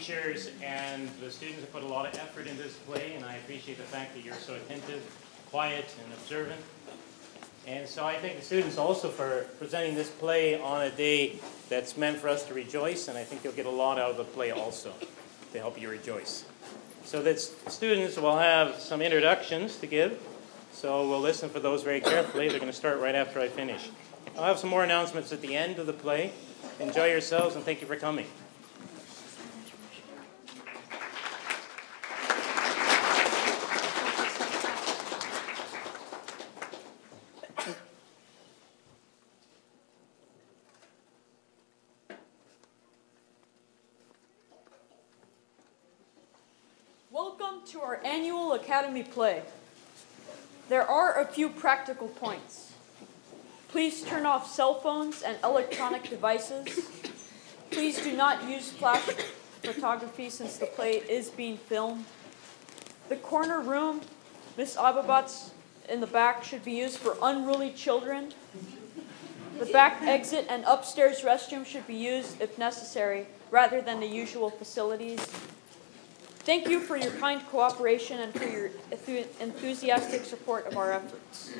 teachers and the students have put a lot of effort into this play, and I appreciate the fact that you're so attentive, quiet, and observant. And so I thank the students also for presenting this play on a day that's meant for us to rejoice, and I think you'll get a lot out of the play also to help you rejoice. So the students will have some introductions to give, so we'll listen for those very carefully. They're going to start right after I finish. I'll have some more announcements at the end of the play. Enjoy yourselves, and thank you for coming. Welcome to our annual Academy play. There are a few practical points. Please turn off cell phones and electronic devices. Please do not use flash photography since the play is being filmed. The corner room, Miss Ababat's in the back, should be used for unruly children. The back exit and upstairs restroom should be used if necessary, rather than the usual facilities. Thank you for your kind cooperation and for your enthusiastic support of our efforts.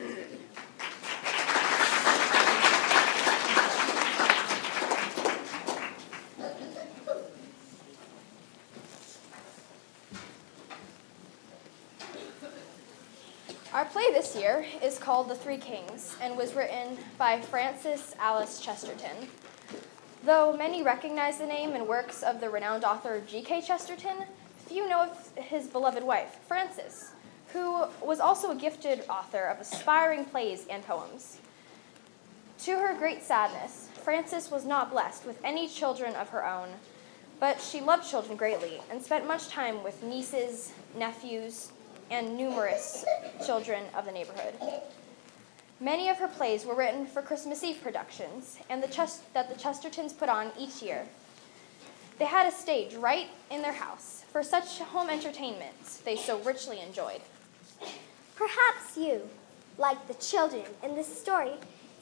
Our play this year is called The Three Kings and was written by Francis Alice Chesterton. Though many recognize the name and works of the renowned author G.K. Chesterton, few know of his beloved wife, Frances, who was also a gifted author of aspiring plays and poems. To her great sadness, Frances was not blessed with any children of her own, but she loved children greatly and spent much time with nieces, nephews, and numerous children of the neighborhood. Many of her plays were written for Christmas Eve productions and that the Chestertons put on each year. They had a stage right in their house for such home entertainments they so richly enjoyed. Perhaps you, like the children in this story,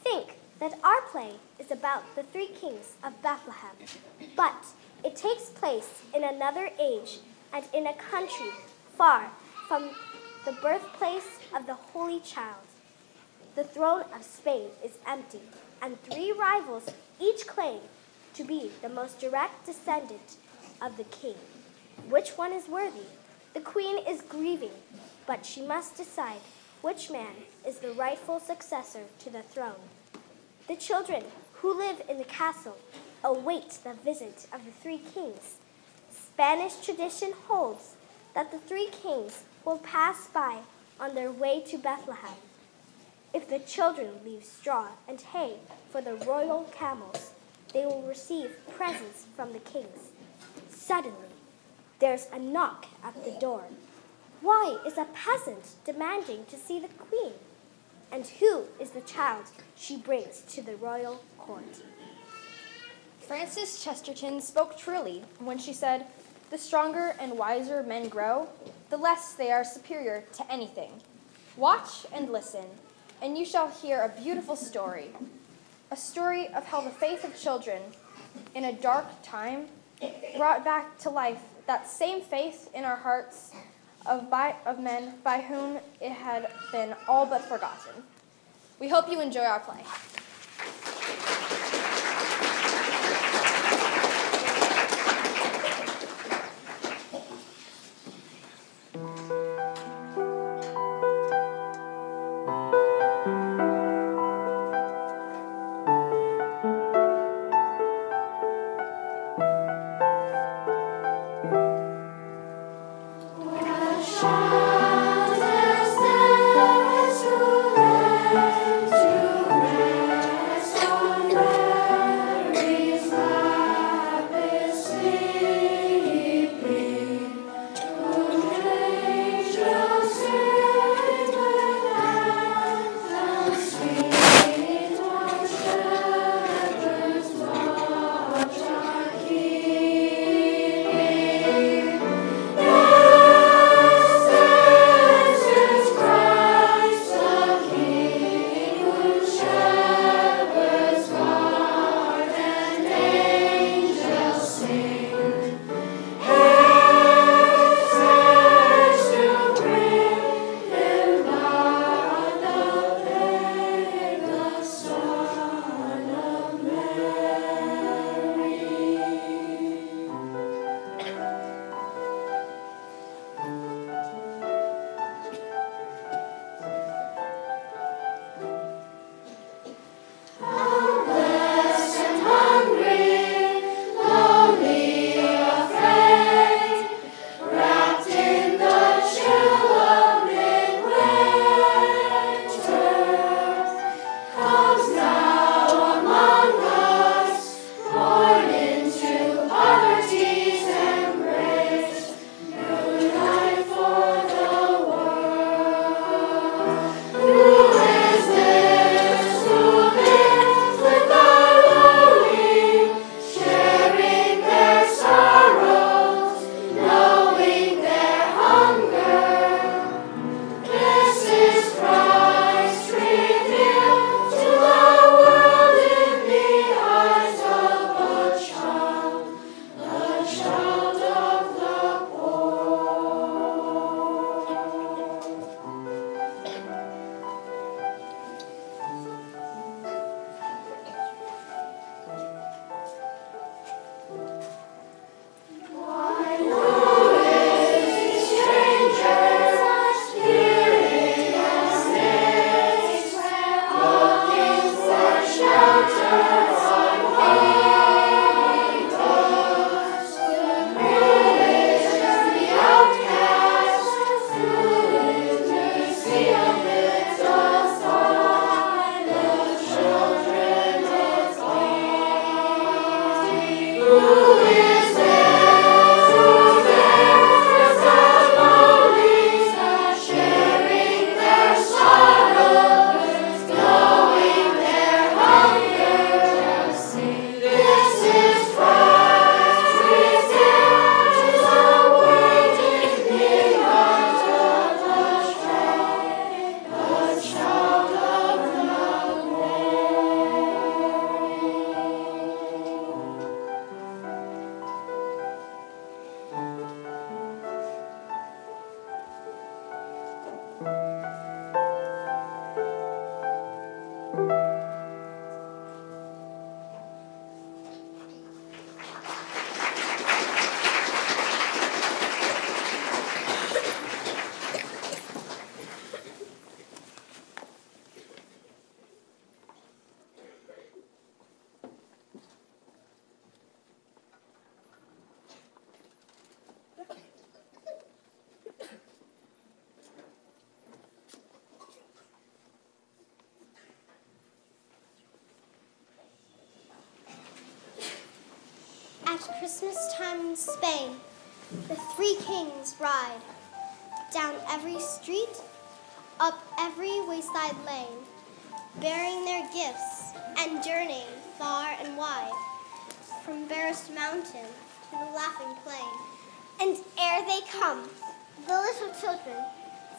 think that our play is about the three kings of Bethlehem, but it takes place in another age and in a country far from the birthplace of the Holy Child. The throne of Spain is empty, and three rivals each claim to be the most direct descendant of the king. Which one is worthy? The queen is grieving, but she must decide which man is the rightful successor to the throne. The children who live in the castle await the visit of the three kings. Spanish tradition holds that the three kings will pass by on their way to Bethlehem. If the children leave straw and hay for the royal camels, they will receive presents from the kings. Suddenly, there's a knock at the door. Why is a peasant demanding to see the queen? And who is the child she brings to the royal court? Frances Chesterton spoke truly when she said, "The stronger and wiser men grow, the less they are superior to anything. Watch and listen, and you shall hear a beautiful story, a story of how the faith of children in a dark time brought back to life that same faith in our hearts of men by whom it had been all but forgotten." We hope you enjoy our play. To rest Christmas time in Spain, the three kings ride down every street, up every wayside lane, bearing their gifts and journeying far and wide, from barest mountain to the laughing plain. And ere they come, the little children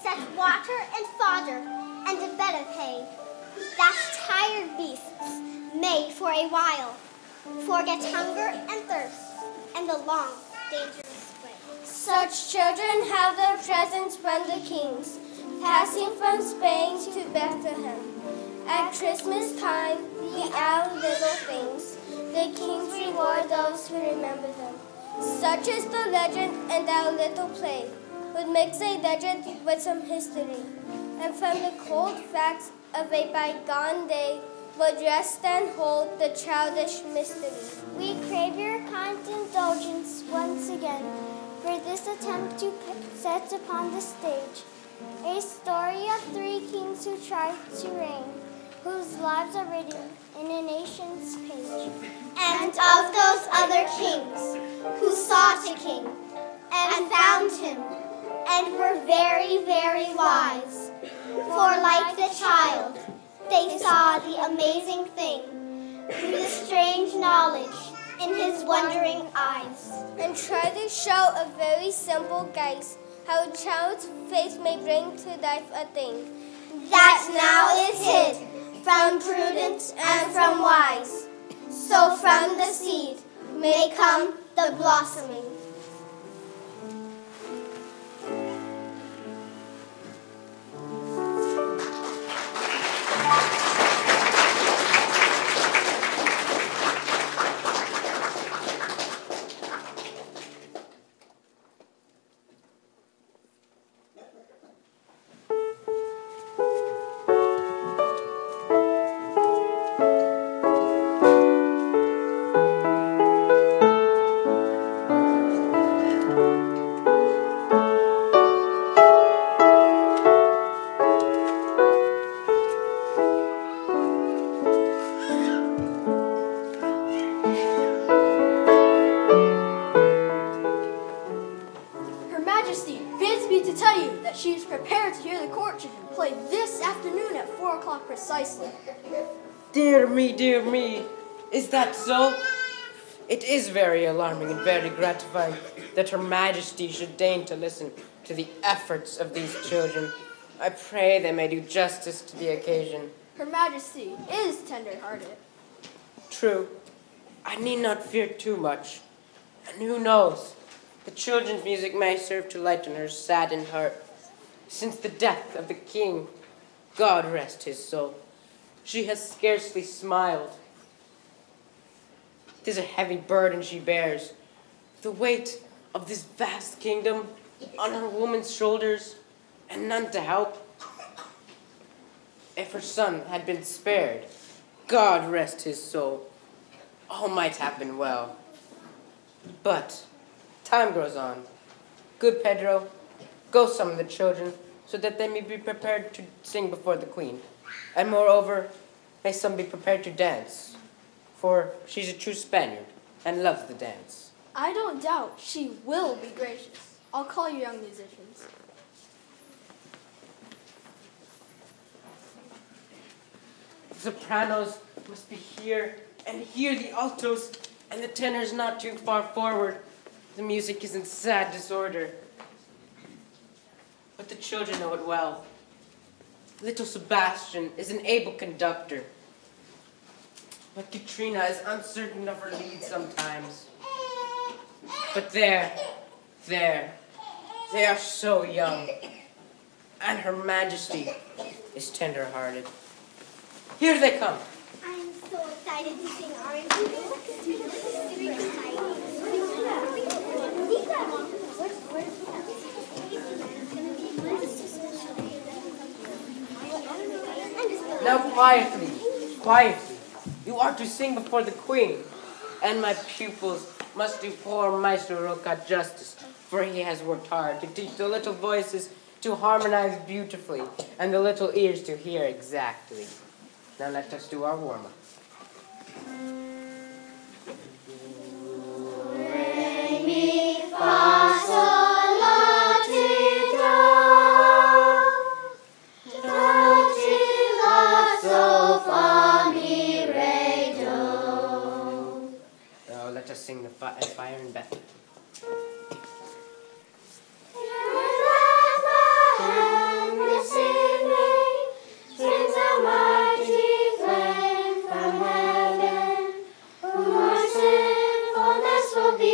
set water and fodder and a bed of hay, that tired beasts may for a while forget hunger and thirst and the long, dangerous way. Such children have their presents when the kings, passing from Spain to Bethlehem. At Christmas time, the our little things, the kings reward those who remember them. Such is the legend, and our little play would mix a legend with some history, and from the cold facts of a bygone day would rest and hold the childish mystery. We crave your kind indulgence once again for this attempt to set upon the stage a story of three kings who tried to reign, whose lives are written in a nation's page. And of those other kings who sought a king and found him and were very, very wise, for like the child, they saw the amazing thing through the strange knowledge in his wondering eyes, and tried to show a very simple guise how a child's faith may bring to life a thing that now is hid from prudence and from wise. So from the seed may come the blossoming. She is prepared to hear the court children play this afternoon at 4 o'clock precisely. Dear me, is that so? It is very alarming and very gratifying that Her Majesty should deign to listen to the efforts of these children. I pray they may do justice to the occasion. Her Majesty is tender-hearted. True. I need not fear too much. And who knows? The children's music may serve to lighten her saddened heart. Since the death of the king, God rest his soul, she has scarcely smiled. 'Tis a heavy burden she bears, the weight of this vast kingdom on her woman's shoulders, and none to help. If her son had been spared, God rest his soul, all might have been well. But time goes on. Good Pedro, go summon the children so that they may be prepared to sing before the queen. And moreover, may some be prepared to dance, for she's a true Spaniard and loves the dance. I don't doubt she will be gracious. I'll call you young musicians. The sopranos must be here, and here the altos, and the tenors not too far forward. The music is in sad disorder. But the children know it well. Little Sebastian is an able conductor. But Katrina is uncertain of her lead sometimes. But there, they are so young. And Her Majesty is tender-hearted. Here they come. I'm so excited to sing orange juice. Super exciting. Now quietly. You are to sing before the queen, and my pupils must do poor Maestro Roca justice, for he has worked hard to teach the little voices to harmonize beautifully, and the little ears to hear exactly. Now let us do our warm-up. Let us sing the fire in Bethlehem.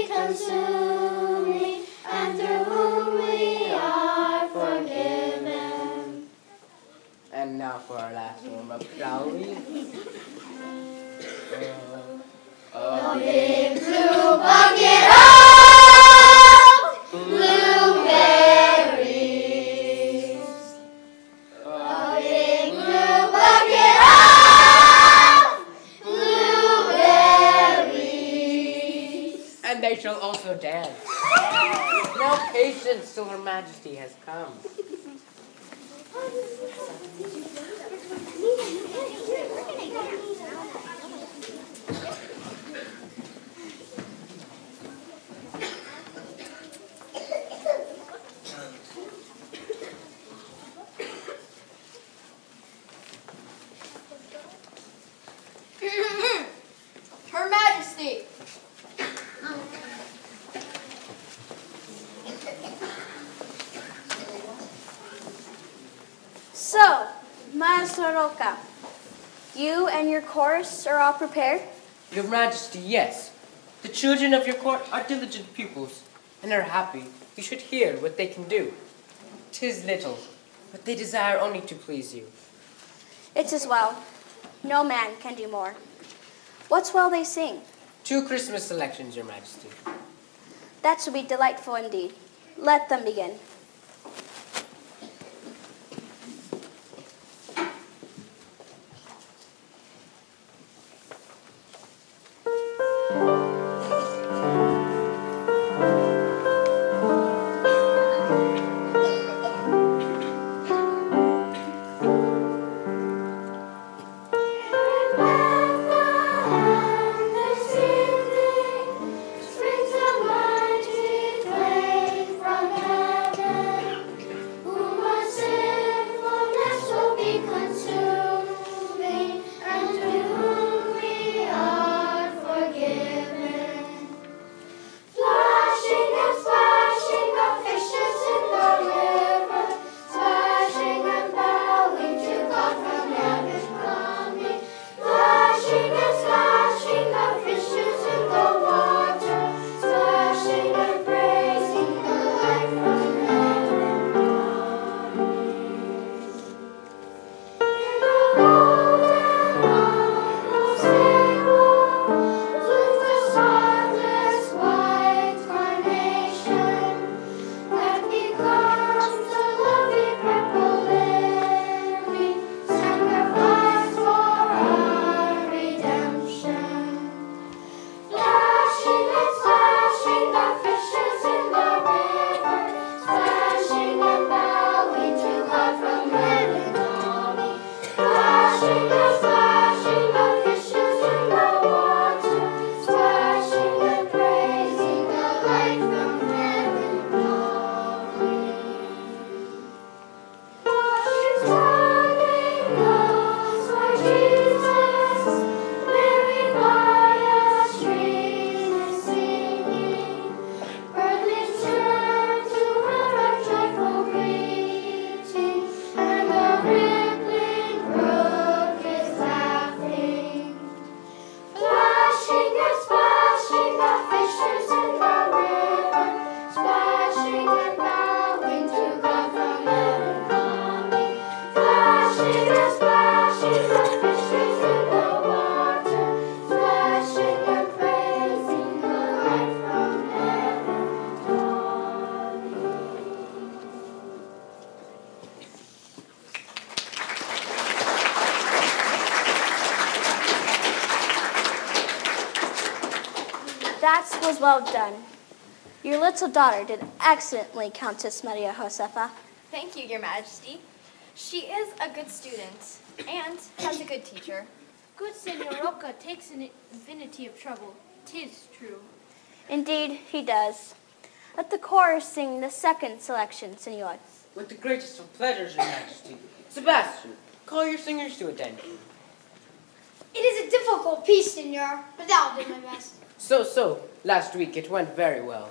Consuming, and through whom we are forgiven. And now for our last warm-up, shall we? A big blue bucket of blueberries. A big blue bucket of blueberries. And they shall also dance. No patience till Her Majesty has come. Her Majesty. So, Master Roca, you and your chorus are all prepared? Your Majesty, yes. The children of your court are diligent pupils, and are happy you should hear what they can do. 'Tis little, but they desire only to please you. It's as well. No man can do more. What's will they sing? 2 Christmas selections, Your Majesty. That shall be delightful indeed. Let them begin. That was well done. Your little daughter did excellently, Countess Maria Josefa. Thank you, Your Majesty. She is a good student and has a good teacher. Good Senor Roca takes an infinity of trouble. 'Tis true. Indeed, he does. Let the chorus sing the second selection, Senor. With the greatest of pleasures, Your Majesty. Sebastian, call your singers to attention. It is a difficult piece, senor, but I'll do my best. So, last week it went very well.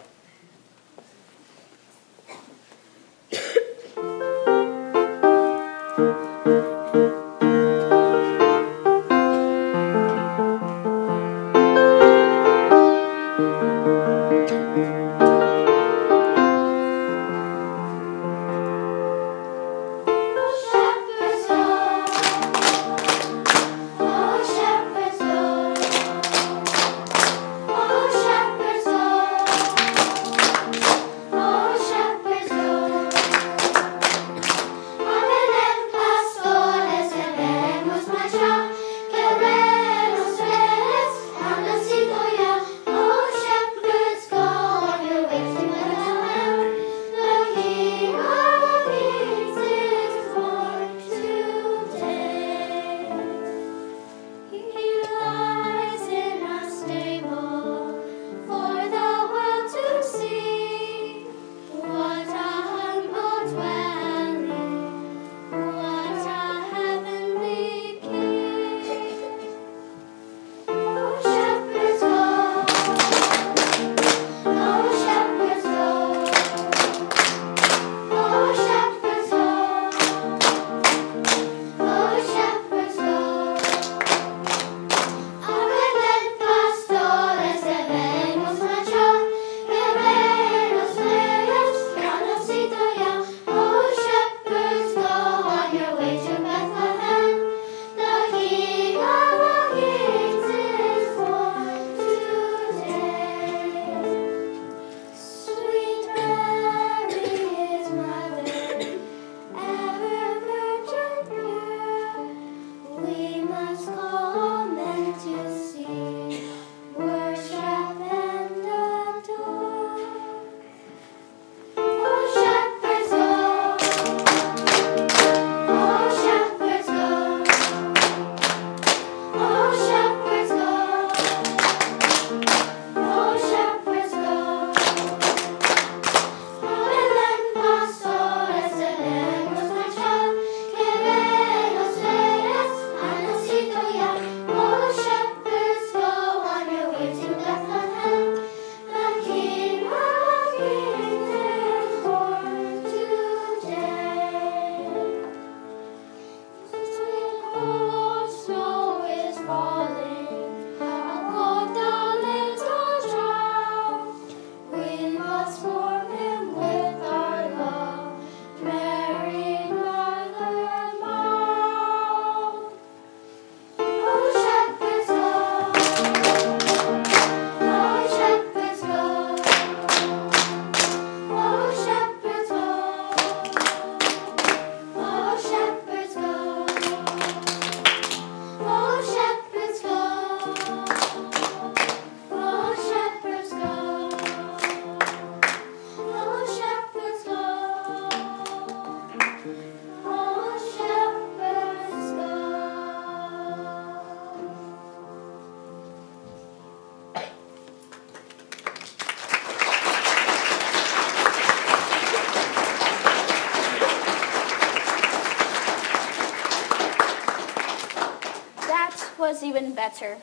Was even better.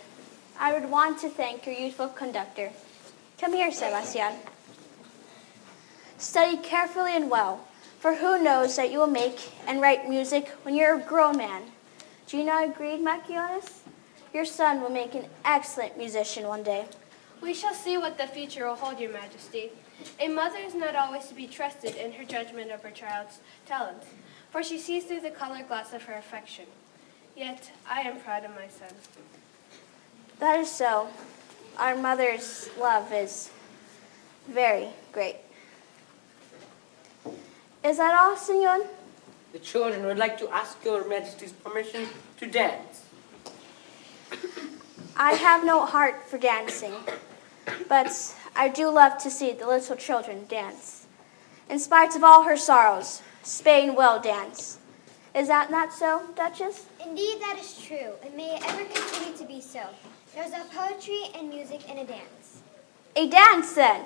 I would want to thank your youthful conductor. Come here, Sebastian. Study carefully and well, for who knows that you will make and write music when you're a grown man. Do you not agree, Macionis? Your son will make an excellent musician one day. We shall see what the future will hold, Your Majesty. A mother is not always to be trusted in her judgment of her child's talents, for she sees through the colored glass of her affection. Yet, I am proud of my son. That is so. Our mother's love is very great. Is that all, Senor? The children would like to ask Your Majesty's permission to dance. I have no heart for dancing, but I do love to see the little children dance. In spite of all her sorrows, Spain will dance. Is that not so, Duchess? Indeed, that is true, and may it ever continue to be so. There's a poetry and music and a dance. A dance, then.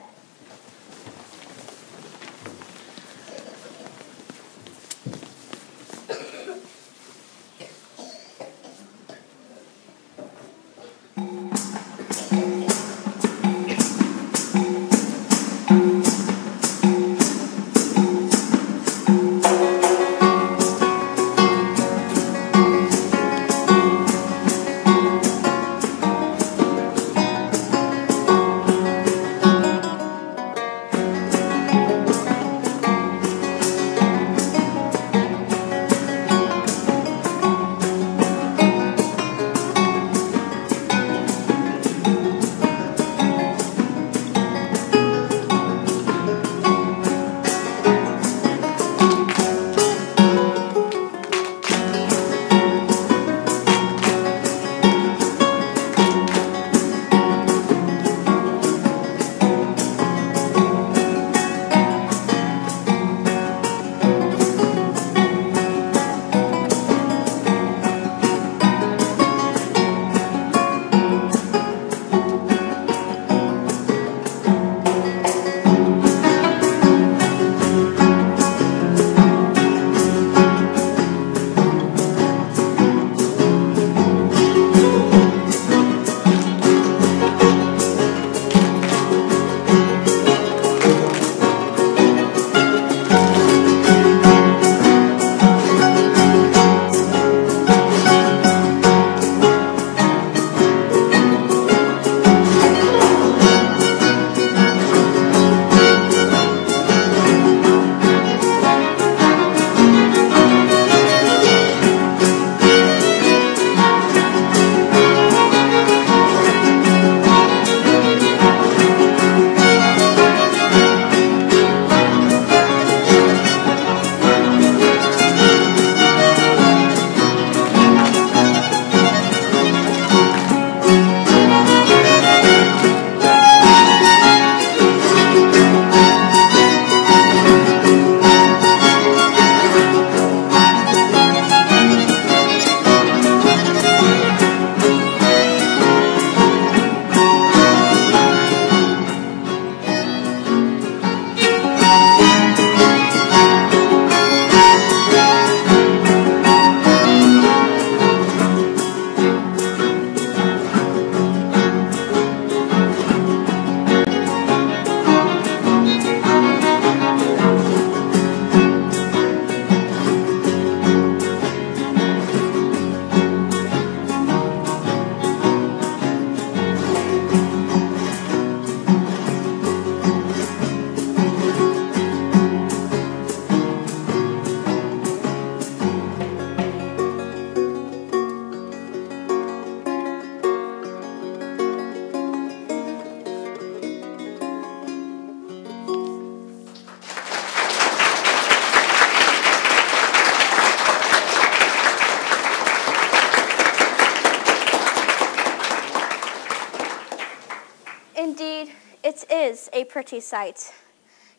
Indeed, it is a pretty sight.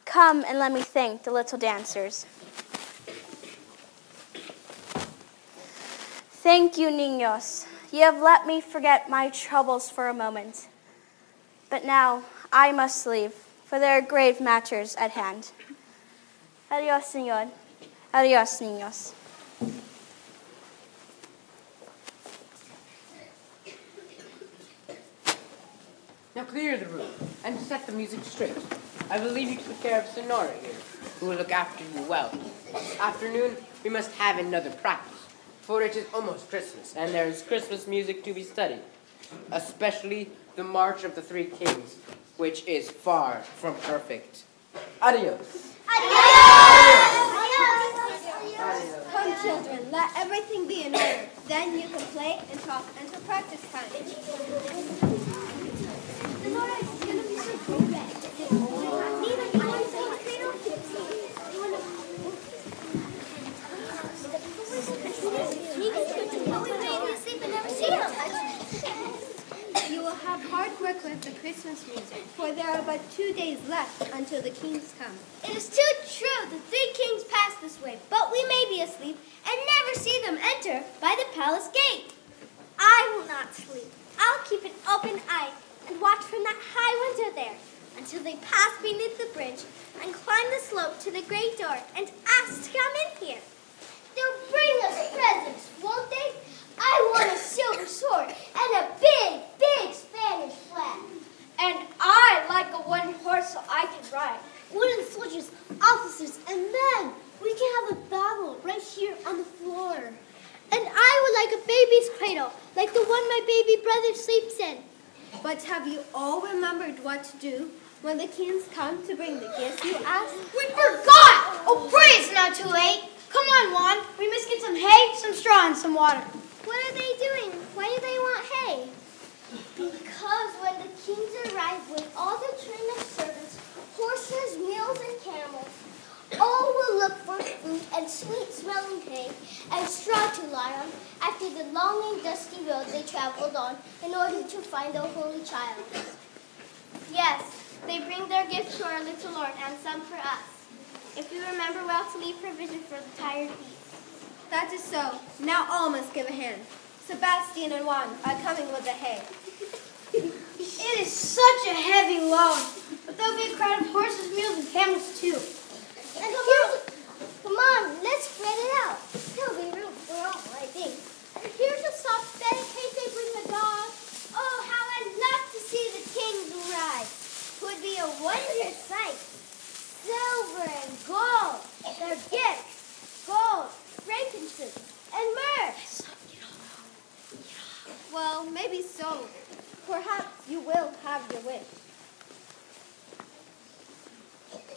Come and let me thank the little dancers. Thank you, niños. You have let me forget my troubles for a moment. But now I must leave, for there are grave matters at hand. Adios, señor. Adios, niños. Now clear the room and set the music straight. I will leave you to the care of Sonora here, who will look after you well. This afternoon, we must have another practice, for it is almost Christmas, and there is Christmas music to be studied, especially the March of the Three Kings, which is far from perfect. Adios. Come, children, let everything be in order. Then you can play and talk until practice time. You will have hard work with the Christmas music, for there are but 2 days left until the kings come. It is too true. The three kings pass this way, but we may be asleep and never see them enter by the palace gate. I will not sleep. I'll keep an open eye and watch from that high window there until they pass beneath the bridge and climb the slope to the great door and ask to come in here. They'll bring us presents, won't they? I want a silver sword and a big, big Spanish flag. And I like a wooden horse so I can ride. Wooden soldiers, officers, and men. We can have a battle right here on the floor. And I would like a baby's cradle, like the one my baby brother sleeps in. But have you all remembered what to do when the kings come to bring the gifts you asked? We forgot! Oh, pray it's not too late. Come on, Juan. We must get some hay, some straw, and some water. What are they doing? Why do they want hay? Because when the kings arrive with all the train of servants, horses, mules, and camels, all will look for food and sweet-smelling hay and straw to lie on after the long and dusty road they traveled on in order to find the Holy Child. Yes, they bring their gifts to our little Lord and some for us, if we remember well to leave provision for the tired feet. That is so. Now all must give a hand. Sebastian and Juan are coming with the hay. It is such a heavy load. But there'll be a crowd of horses, mules, and camels, too. And come on, let's spread it out. There'll be room for all, I think. Here's a soft bed in case they bring the dog. Oh, how I'd love to see the kings arrive. Would be a wondrous sight. Silver and gold, their gifts, gold, frankincense, and myrrh. Well, maybe so. Perhaps you will have your wish.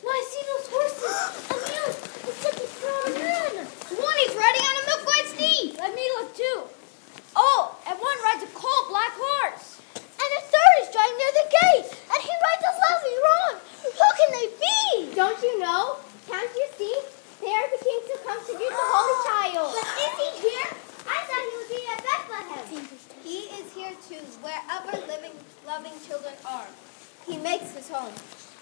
Why, see those horses, a mule, and such a crowd of men. One is riding on a milk-white steed. Let me look too. Oh, and one rides a coal black horse. And a third is driving near the gate, and he rides a lovely roan. Who can they be? Don't you know? Can't you see? They are the kings who come to greet the Holy Child. But is he here? I thought he would be at Bethlehem. He is here too, wherever living, loving children are. He makes his home.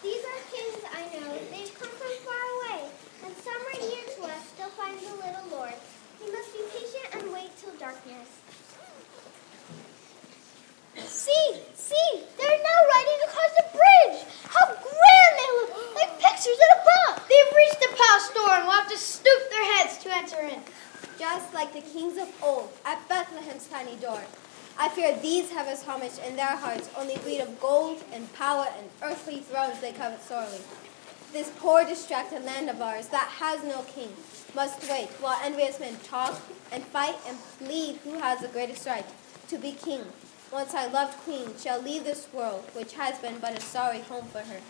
These are kings I know. They've come from far away, and some are near to us to find the little Lord. We must be patient and wait till darkness. See, they're now riding across the bridge. How grand they look, like pictures in a book. They've reached the palace door and will have to stoop their heads to enter in. Just like the kings of old at Bethlehem's tiny door. I fear these have as homage in their hearts only greed of gold and power and earthly thrones they covet sorely. This poor distracted land of ours that has no king must wait while envious men talk and fight and plead who has the greatest right to be king. Once our loved queen shall leave this world, which has been but a sorry home for her.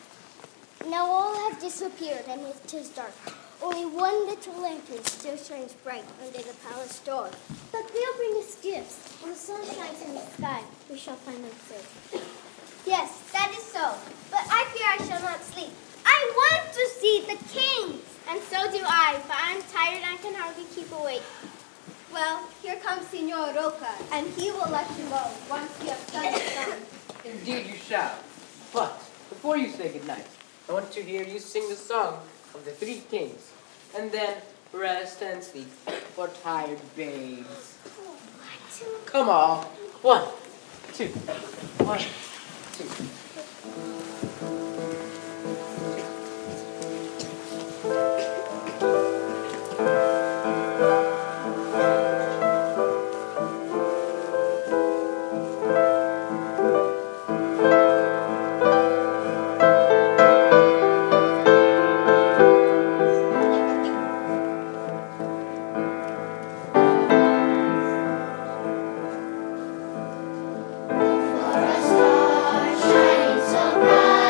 Now all have disappeared, and it is dark. Only one little lantern still shines bright under the palace door. But they'll bring us gifts. When the sun shines in the sky, we shall find them safe. Yes, that is so. But I fear I shall not sleep. I want to see the kings. And so do I, but I'm tired and I can hardly keep awake. Well, here comes Senor Roca, and he will let you know once you have done your song. Indeed you shall. But before you say goodnight, I want to hear you sing the song of the three kings, and then rest and sleep for tired babes. Come on. 1, 2, 1, 2. For a star shining so bright.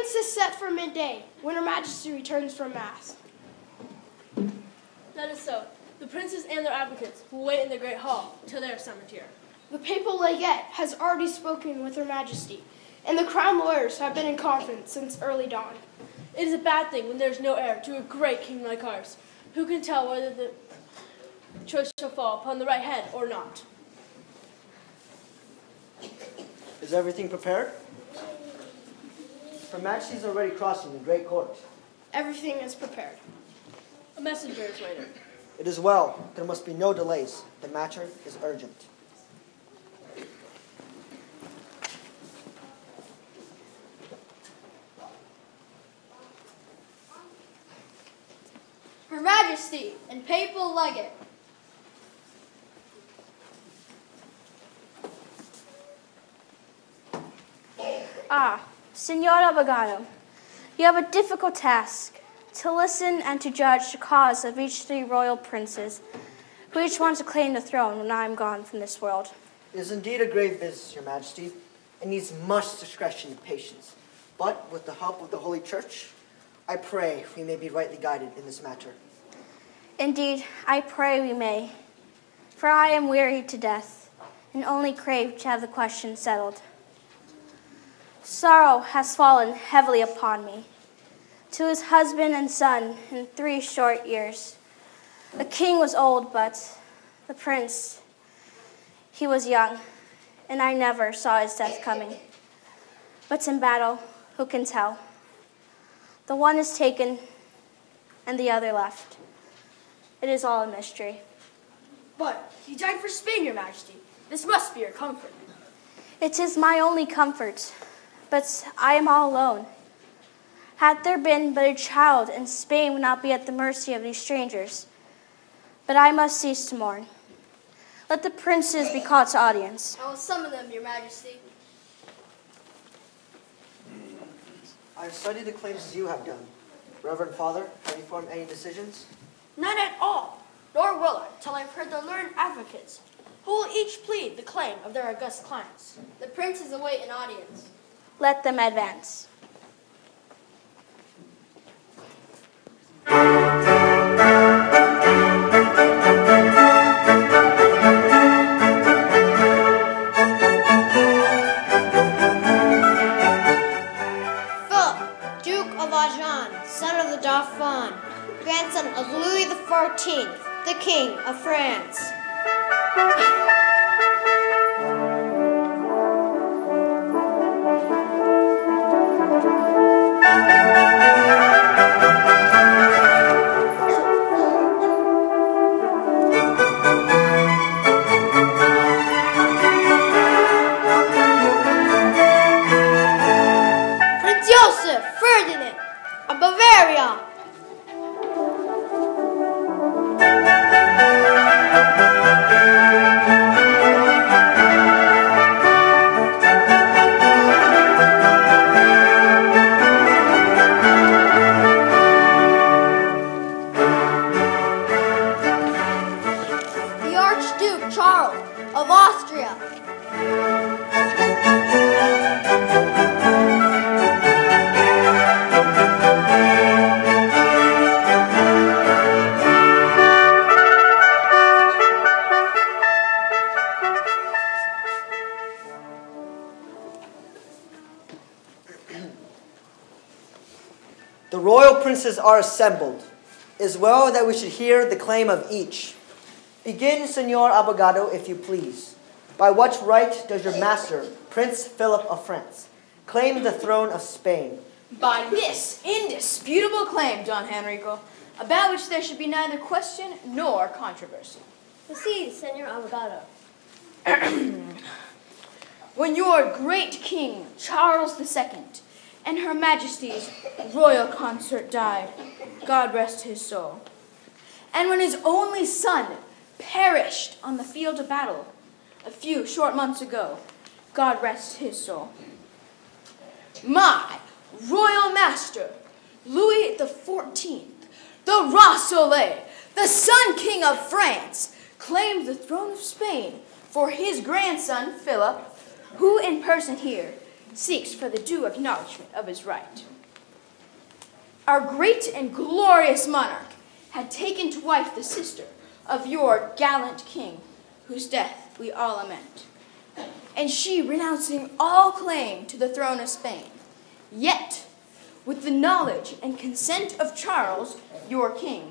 audience is set for midday, when Her Majesty returns from Mass. That is so. The princes and their advocates will wait in the great hall till they are summoned here. The papal legate has already spoken with Her Majesty, and the crown lawyers have been in conference since early dawn. It is a bad thing when there is no heir to a great king like ours. Who can tell whether the choice shall fall upon the right head or not? Is everything prepared? Her Majesty is already crossing the great court. Everything is prepared. A messenger is waiting. It is well. There must be no delays. The matter is urgent. Her Majesty and papal legate. Ah, Senor Abogado, you have a difficult task to listen and to judge the cause of each three royal princes, who each want to claim the throne when I am gone from this world. It is indeed a grave business, Your Majesty. It needs much discretion and patience. But with the help of the Holy Church, I pray we may be rightly guided in this matter. Indeed, I pray we may, for I am wearied to death and only crave to have the question settled. Sorrow has fallen heavily upon me, to his husband and son in 3 short years. The king was old, but the prince, he was young, and I never saw his death coming. But in battle, who can tell? The one is taken, and the other left. It is all a mystery. But he died for Spain, Your Majesty. This must be your comfort. It is my only comfort, but I am all alone. Had there been but a child, and Spain would not be at the mercy of these strangers. But I must cease to mourn. Let the princes be called to audience. I will summon them, Your Majesty. I have studied the claims as you have done. Reverend Father, have you formed any decisions? None at all, nor will I, till I've heard the learned advocates, who will each plead the claim of their august clients. The princes await an audience. Let them advance. Philip, Duke of Agen, son of the Dauphin, grandson of Louis XIV, the King of France. Prince Joseph Ferdinand of Bavaria. The Archduke Charles of Austria. The royal princes are assembled. It is well that we should hear the claim of each. Begin, Senor Abogado, if you please. By what right does your master, Prince Philip of France, claim the throne of Spain? By this indisputable claim, Don Henrico, about which there should be neither question nor controversy. Proceed, Senor Abogado. When your great king, Charles II, and Her Majesty's royal consort died, God rest his soul, and when his only son perished on the field of battle a few short months ago, God rest his soul, my royal master, Louis XIV, the Roi Soleil, the Sun King of France, claimed the throne of Spain for his grandson, Philip, who in person here seeks for the due acknowledgement of his right. our great and glorious monarch had taken to wife the sister of your gallant king, whose death we all lament, and she renouncing all claim to the throne of Spain. Yet, with the knowledge and consent of Charles, your king,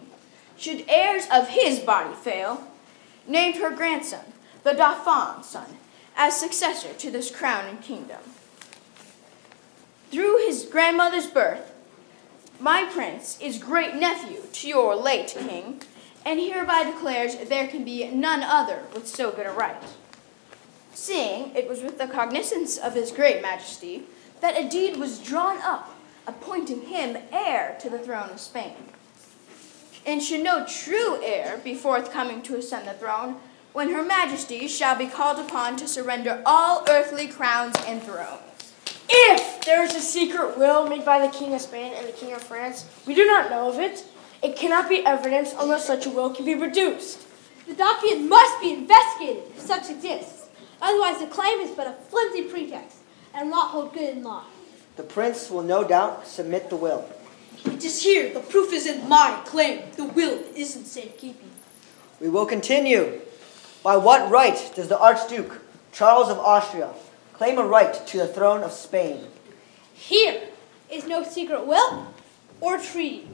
should heirs of his body fail, named her grandson, the Dauphin's son, as successor to this crown and kingdom. Through his grandmother's birth, my prince is great nephew to your late king, and hereby declares there can be none other with so good a right. Seeing it was with the cognizance of his great majesty that a deed was drawn up appointing him heir to the throne of Spain. And should no true heir be forthcoming to ascend the throne, when her majesty shall be called upon to surrender all earthly crowns and thrones. If there is a secret will made by the King of Spain and the King of France, we do not know of it. It cannot be evidence unless such a will can be produced. The document must be investigated if such exists. Otherwise, the claim is but a flimsy pretext and not hold good in law. The prince will no doubt submit the will. It is here. The proof is in my claim. The will is in safekeeping. We will continue. By what right does the Archduke Charles of Austria claim a right to the throne of Spain? Here is no secret will or treaty.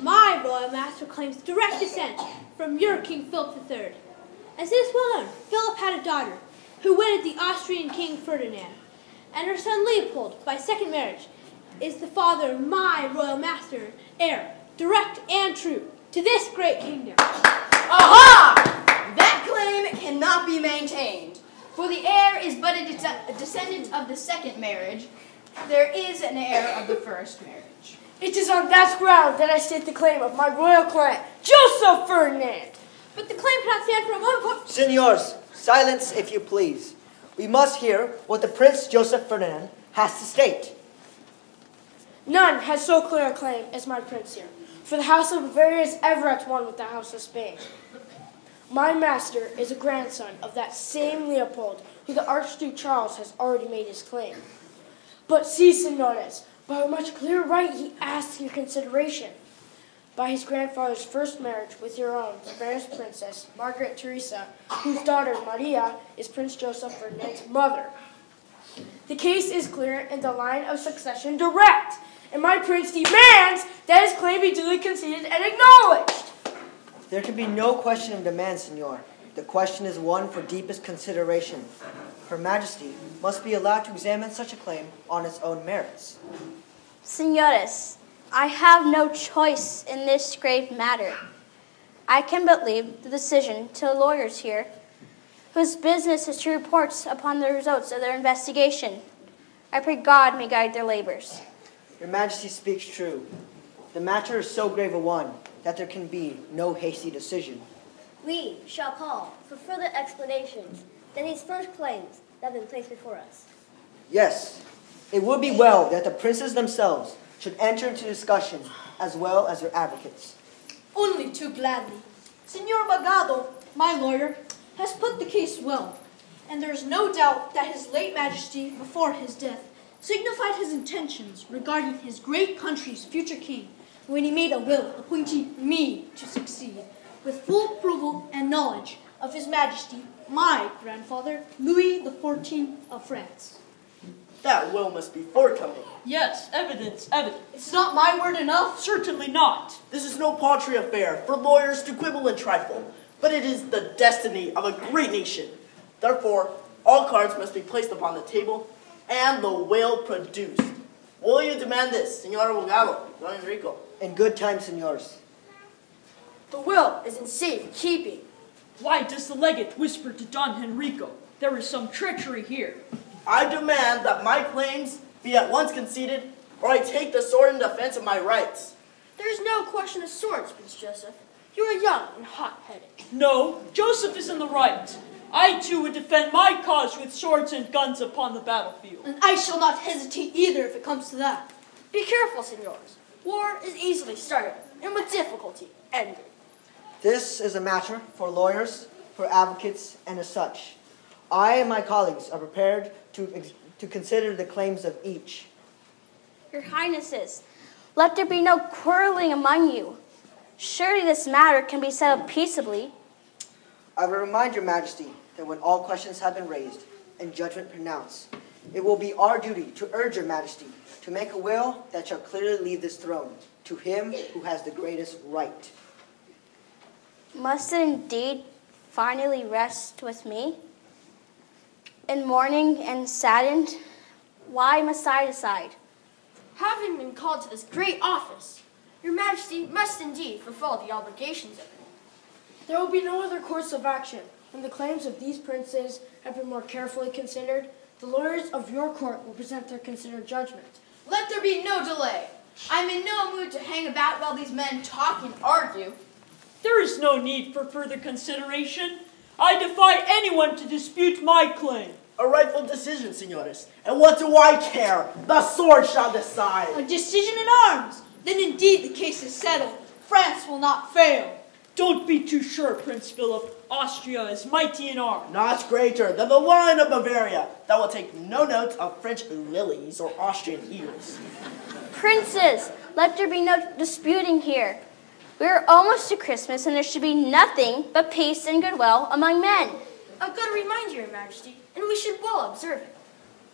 My royal master claims direct descent from your King Philip III. As it is well known, Philip had a daughter who wedded the Austrian King Ferdinand, and her son Leopold, by second marriage, is the father of my royal master, heir, direct and true, to this great kingdom. Aha! That claim cannot be maintained, for the heir is but a descendant of the second marriage. There is an heir of the first marriage. It is on that ground that I state the claim of my royal client, Joseph Ferdinand. But the claim cannot stand for a moment. Signors, silence if you please. We must hear what the Prince Joseph Ferdinand has to state. None has so clear a claim as my prince here, for the house of Bavaria is ever at one with the house of Spain. My master is a grandson of that same Leopold who the Archduke Charles has already made his claim. But see, senores, by a much clearer right he asks your consideration. By his grandfather's first marriage with your own Spanish princess, Margaret Teresa, whose daughter, Maria, is Prince Joseph Ferdinand's mother. The case is clear and the line of succession direct, and my prince demands that his claim be duly conceded and acknowledged. There can be no question of demand, senor. The question is one for deepest consideration. Her Majesty must be allowed to examine such a claim on its own merits. Senores, I have no choice in this grave matter. I can but leave the decision to the lawyers here, whose business is to report upon the results of their investigation. I pray God may guide their labors. Your Majesty speaks true. The matter is so grave a one that there can be no hasty decision. We shall call for further explanations than these first claims that have been placed before us. Yes, it would be well that the princes themselves should enter into discussion as well as your advocates. Only too gladly. Senor Bagado, my lawyer, has put the case well, and there is no doubt that his late majesty, before his death, signified his intentions regarding his great country's future king when he made a will appointing me to succeed, with full approval and knowledge of his majesty, my grandfather, Louis XIV of France. That will must be forthcoming. Yes, evidence. It's not my word enough? Certainly not. This is no paltry affair for lawyers to quibble and trifle, but it is the destiny of a great nation. Therefore, all cards must be placed upon the table and the will produced. Will you demand this, Senor Abogado, Don Enrico? In good time, senors. The will is in safe keeping. Why does the legate whisper to Don Enrico? There is some treachery here. I demand that my claims be at once conceded, or I take the sword in defense of my rights. There is no question of swords, Prince Joseph. You are young and hot-headed. No, Joseph is in the right. I too would defend my cause with swords and guns upon the battlefield. And I shall not hesitate either if it comes to that. Be careful, senors. War is easily started, and with difficulty ended. This is a matter for lawyers, for advocates, and as such. I and my colleagues are prepared to consider the claims of each. Your Highnesses, Let there be no quarreling among you. Surely this matter can be settled peaceably. I will remind your majesty that when all questions have been raised and judgment pronounced, it will be our duty to urge your majesty to make a will that shall clearly leave this throne to him who has the greatest right. Must it indeed finally rest with me? In mourning and saddened, why must I decide? Having been called to this great office, your majesty must indeed fulfill the obligations of it. There will be no other course of action. When the claims of these princes have been more carefully considered, the lawyers of your court will present their considered judgment. Let there be no delay. I'm in no mood to hang about while these men talk and argue. There is no need for further consideration. I defy anyone to dispute my claim. A rightful decision, senores. And what do I care? The sword shall decide. A decision in arms. Then indeed the case is settled. France will not fail. Don't be too sure, Prince Philip. Austria is mighty in arms. Not greater than the Lion of Bavaria, that will take no note of French lilies or Austrian eagles. Princes, let there be no disputing here. We are almost to Christmas, and there should be nothing but peace and goodwill among men. A good reminder, your majesty, and we should well observe it.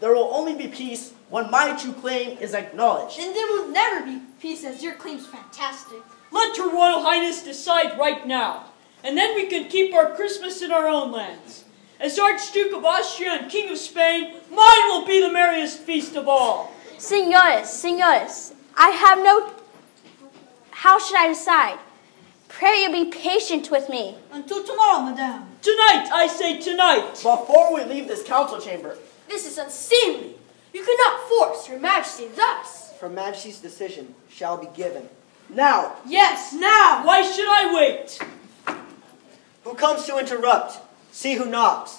There will only be peace when my true claim is acknowledged. And there will never be peace, as your claim's fantastic. Let Her Royal Highness decide right now, and then we can keep our Christmas in our own lands. As Archduke of Austria and King of Spain, mine will be the merriest feast of all. Senores, I have no... How should I decide? Pray you be patient with me. Until tomorrow, madame. Tonight, I say tonight. Before we leave this council chamber. This is unseemly. You cannot force your majesty thus. Her majesty's decision shall be given. Now. Yes, now. Why should I wait? Who comes to interrupt? See who knocks.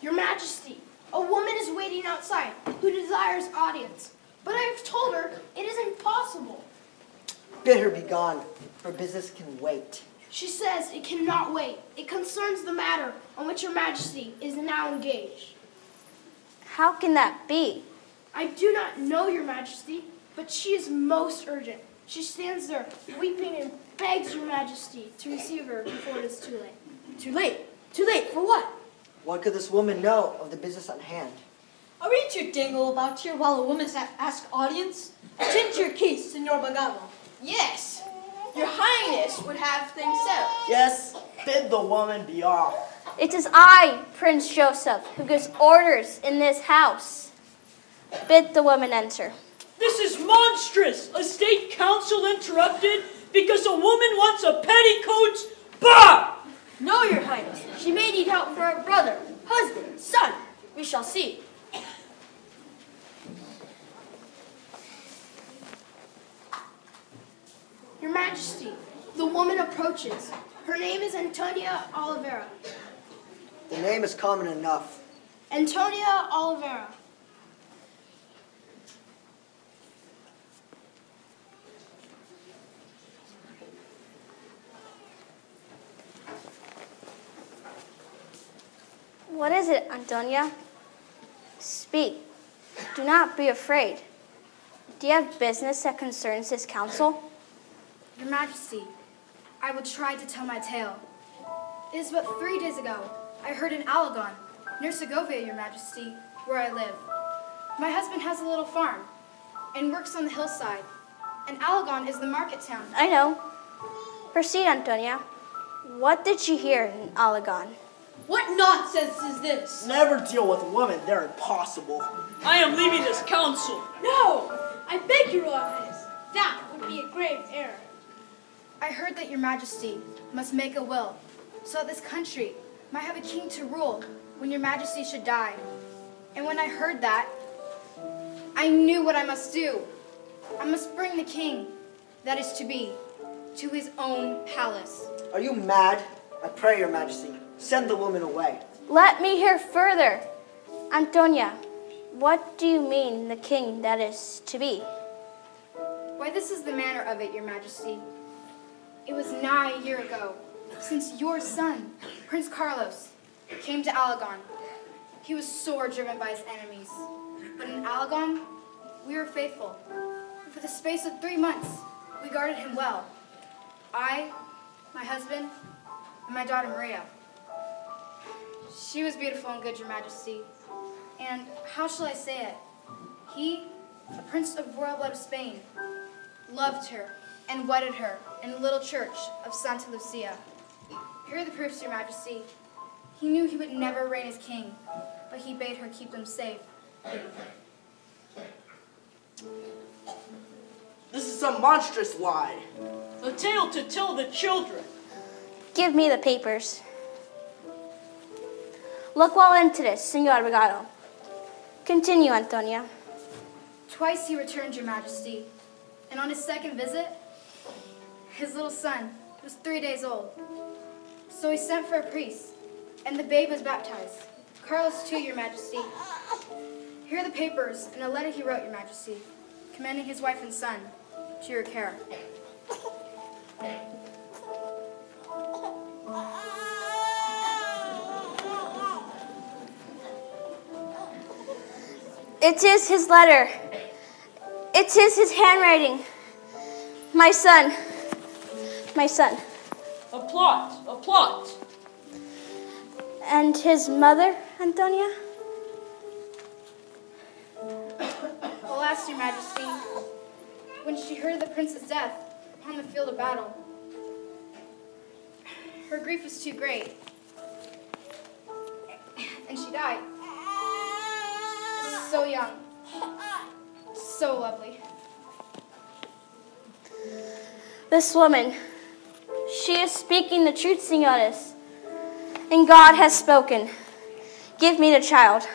Your majesty, a woman is waiting outside who desires audience. But I have told her it is impossible. Bid her be gone. Her business can wait. She says it cannot wait. It concerns the matter on which your majesty is now engaged. How can that be? I do not know, your majesty, but she is most urgent. She stands there weeping and begs your majesty to receive her before it is too late. Too late? Too late for what? What could this woman know of the business at hand? Are we to dangle about here while a woman asks audience? Attend to your case, Senor Bagado. Yes. Your Highness would have things settled. Yes, bid the woman be off. It is I, Prince Joseph, who gives orders in this house. Bid the woman enter. This is monstrous! A state council interrupted because a woman wants a petticoat? Bah! No, your Highness. She may need help for her brother, husband, son. We shall see. Your Majesty, the woman approaches. Her name is Antonia Oliveira. The name is common enough. Antonia Oliveira. What is it, Antonia? Speak. Do not be afraid. Do you have business that concerns this council? Your Majesty, I will try to tell my tale. It is but 3 days ago I heard in Alagon, near Segovia, Your Majesty, where I live. My husband has a little farm and works on the hillside, and Alagon is the market town. I know. Proceed, Antonia. What did you hear in Alagon? What nonsense is this? Never deal with women. They're impossible. I am leaving this council. No! I beg your Royal Highness. That would be a grave error. I heard that Your Majesty must make a will, so that this country might have a king to rule when Your Majesty should die. And when I heard that, I knew what I must do. I must bring the king that is to be to his own palace. Are you mad? I pray, Your Majesty, send the woman away. Let me hear further. Antonia, what do you mean, the king that is to be? Why, this is the manner of it, Your Majesty. It was nigh a year ago since your son, Prince Carlos, came to Alagon. He was sore driven by his enemies. But in Alagon, we were faithful. For the space of 3 months, we guarded him well. I, my husband, and my daughter Maria. She was beautiful and good, Your Majesty. And how shall I say it? He, a prince of royal blood of Spain, loved her and wedded her in the little church of Santa Lucia. Here are the proofs, Your Majesty. He knew he would never reign as king, but he bade her keep them safe. This is a monstrous lie. A tale to tell the children. Give me the papers. Look well into this, Senor Abogado. Continue, Antonia. Twice he returned, Your Majesty, and on his second visit, his little son was 3 days old. So he sent for a priest, and the babe was baptized. Carlos too, Your Majesty. Here are the papers and a letter he wrote, Your Majesty, commending his wife and son to your care. It is his letter. It is his handwriting. My son. My son. A plot, a plot. And his mother, Antonia? Alas, Your Majesty, when she heard of the prince's death upon the field of battle, her grief was too great, and she died. So young, so lovely. This woman, she is speaking the truth, senores. And God has spoken. Give me the child.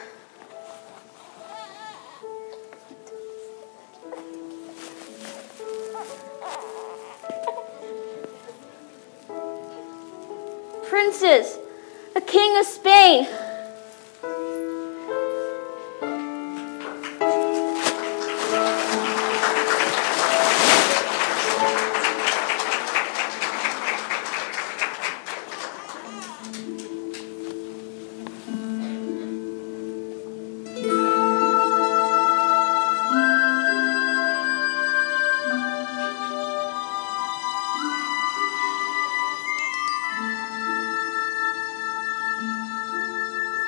Princes, a king of Spain.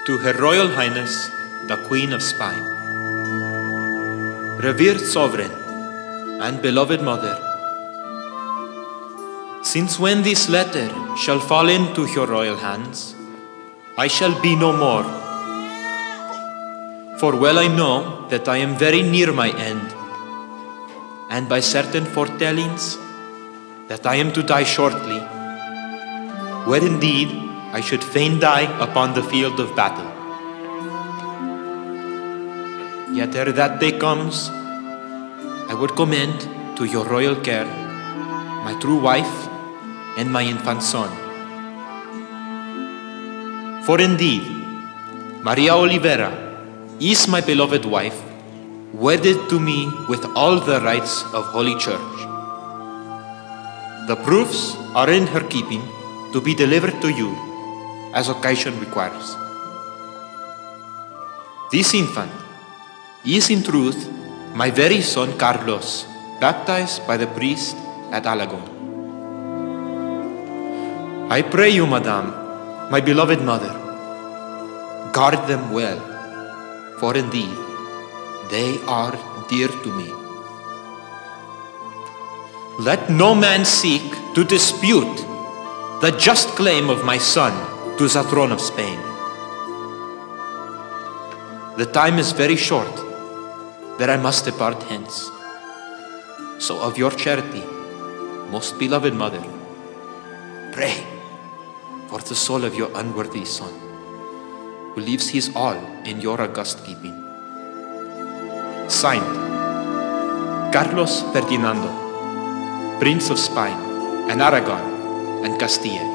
To Her Royal Highness, the Queen of Spain. Revered Sovereign and beloved Mother, since when this letter shall fall into your royal hands, I shall be no more. For well I know that I am very near my end, and by certain foretellings that I am to die shortly, where indeed I should fain die upon the field of battle. Yet ere that day comes, I would commend to your royal care my true wife and my infant son. For indeed, Maria Olivera is my beloved wife, wedded to me with all the rights of Holy Church. The proofs are in her keeping to be delivered to you as occasion requires. This infant is in truth my very son Carlos, baptized by the priest at Alagon. I pray you, Madame, my beloved mother, guard them well, for indeed they are dear to me. Let no man seek to dispute the just claim of my son to the throne of Spain. The time is very short that I must depart hence. So of your charity, most beloved mother, pray for the soul of your unworthy son, who leaves his all in your august keeping. Signed, Carlos Ferdinando, Prince of Spain and Aragon and Castile.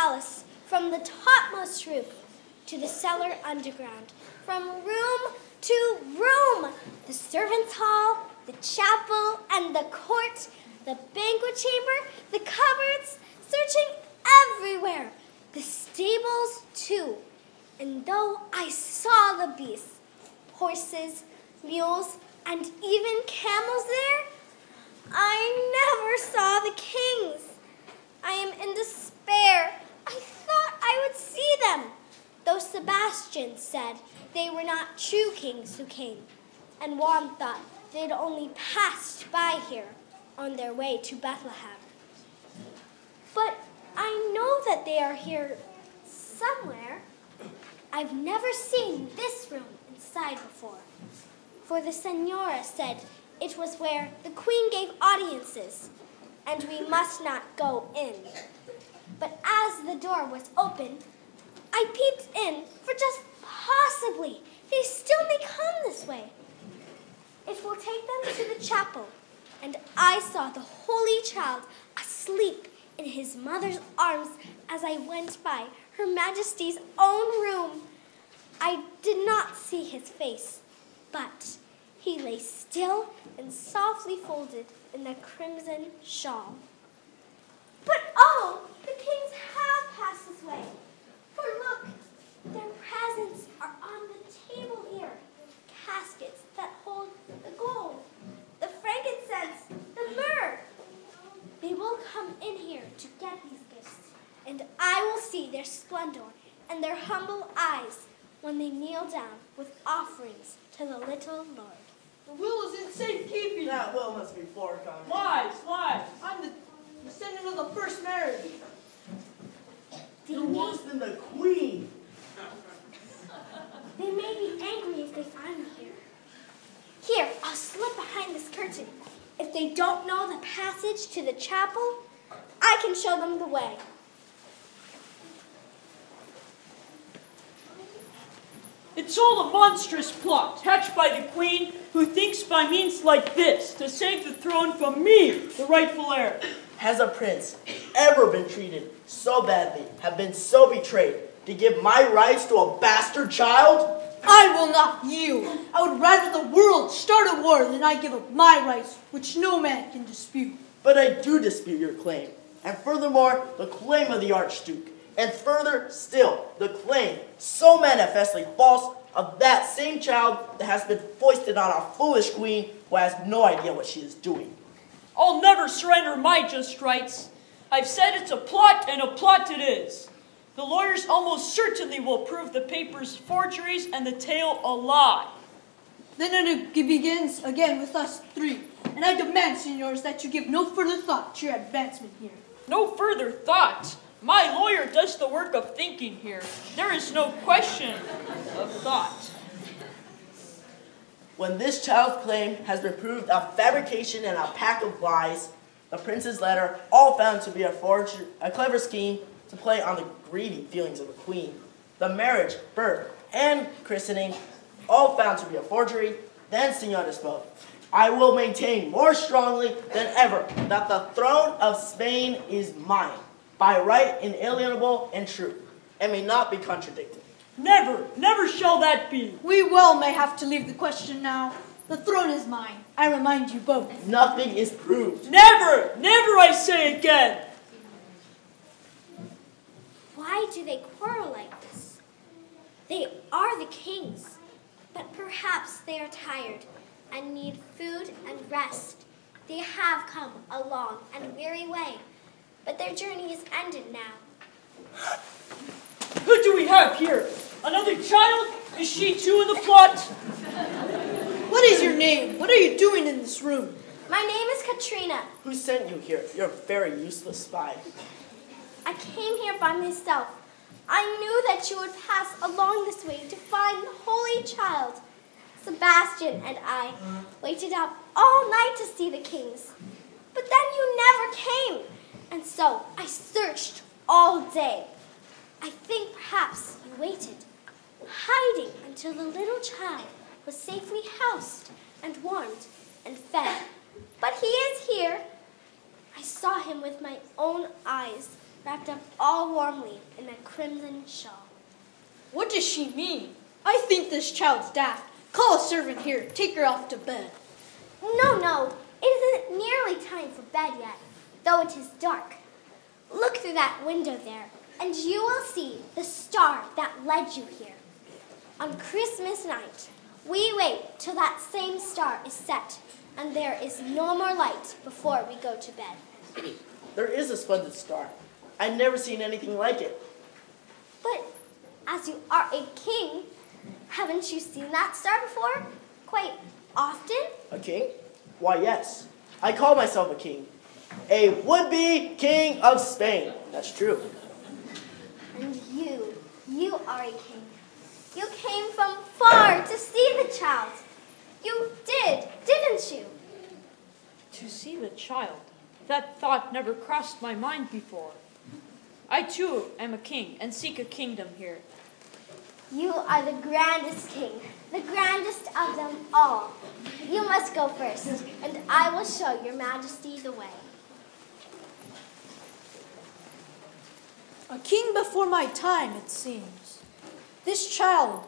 palace, from the topmost roof to the cellar underground, from room to room, the servants' hall, the chapel, and the court, the banquet chamber, the cupboards, searching everywhere, the stables too. And though I saw the beasts, horses, mules, and even camels there, I never saw the kings. I am in despair. I thought I would see them, though Sebastian said they were not true kings who came, and Juan thought they'd only passed by here on their way to Bethlehem. But I know that they are here somewhere. I've never seen this room inside before, for the Senora said it was where the Queen gave audiences, and we must not go in. But as the door was open, I peeped in, for just possibly they still may come this way. It will take them to the chapel, and I saw the Holy Child asleep in his mother's arms as I went by Her Majesty's own room. I did not see his face, but he lay still and softly folded in the crimson shawl. But oh, the kings have passed this way, for look, their presents are on the table here, caskets that hold the gold, the frankincense, the myrrh. They will come in here to get these gifts, and I will see their splendor and their humble eyes when they kneel down with offerings to the little Lord. The will is in safekeeping. That will must be foregone. Lies, lies. I'm the descendant of the first marriage. You're worse than the Queen. They may be angry if they find me here. Here, I'll slip behind this curtain. If they don't know the passage to the chapel, I can show them the way. It's all a monstrous plot hatched by the Queen, who thinks by means like this to save the throne from me, the rightful heir. Has a prince ever been treated so badly, have been so betrayed, to give my rights to a bastard child? I will not yield. I would rather the world start a war than I give up my rights, which no man can dispute. But I do dispute your claim, and furthermore, the claim of the Archduke, and further still, the claim, so manifestly false, of that same child that has been foisted on our foolish Queen, who has no idea what she is doing. I'll never surrender my just rights. I've said it's a plot, and a plot it is. The lawyers almost certainly will prove the papers forgeries and the tale a lie. Then it begins again with us three, and I demand, senors, that you give no further thought to your advancement here. No further thought. My lawyer does the work of thinking here. There is no question of thought. When this child's claim has been proved a fabrication and a pack of lies, the prince's letter, all found to be a clever scheme to play on the greedy feelings of the Queen, the marriage, birth, and christening, all found to be a forgery, then Senor spoke. I will maintain more strongly than ever that the throne of Spain is mine, by right inalienable and true, and may not be contradicted. Never, never shall that be. We well may have to leave the question now. The throne is mine. I remind you both. Nothing is proved. Never, never, I say again. Why do they quarrel like this? They are the kings, but perhaps they are tired and need food and rest. They have come a long and weary way, but their journey is ended now. Who do we have here? Another child? Is she too in the plot? What is your name? What are you doing in this room? My name is Katrina. Who sent you here? You're a very useless spy. I came here by myself. I knew that you would pass along this way to find the Holy Child. Sebastian and I waited up all night to see the kings, but then you never came, and so I searched all day. I think perhaps you waited, hiding until the little child was safely housed and warmed and fed. But he is here. I saw him with my own eyes, wrapped up all warmly in a crimson shawl. What does she mean? I think this child's daft. Call a servant here. Take her off to bed. No, it isn't nearly time for bed yet, though it is dark. Look through that window there, and you will see the star that led you here. On Christmas night, we wait till that same star is set, and there is no more light before we go to bed. There is a splendid star. I've never seen anything like it. But as you are a king, haven't you seen that star before? Quite often? A king? Why, yes. I call myself a king. A would-be king of Spain. That's true. And you are a king. You came from far to see the child. You did, didn't you? To see the child? That thought never crossed my mind before. I too am a king and seek a kingdom here. You are the grandest king, the grandest of them all. You must go first, and I will show your majesty the way. A king before my time, it seems. This child,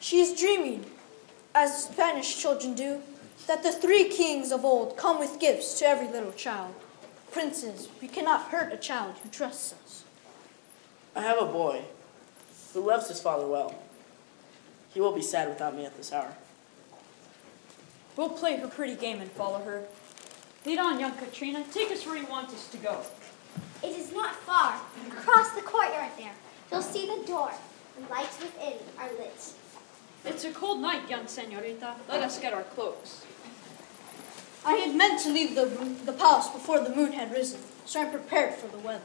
she is dreaming, as Spanish children do, that the three kings of old come with gifts to every little child. Princes, we cannot hurt a child who trusts us. I have a boy who loves his father well. He will be sad without me at this hour. We'll play her pretty game and follow her. Lead on, young Katrina. Take us where you want us to go. It is not far. Across the courtyard there, you'll see the door. The lights within are lit. It's a cold night, young senorita. Let us get our cloaks. I had meant to leave the palace before the moon had risen, so I'm prepared for the weather.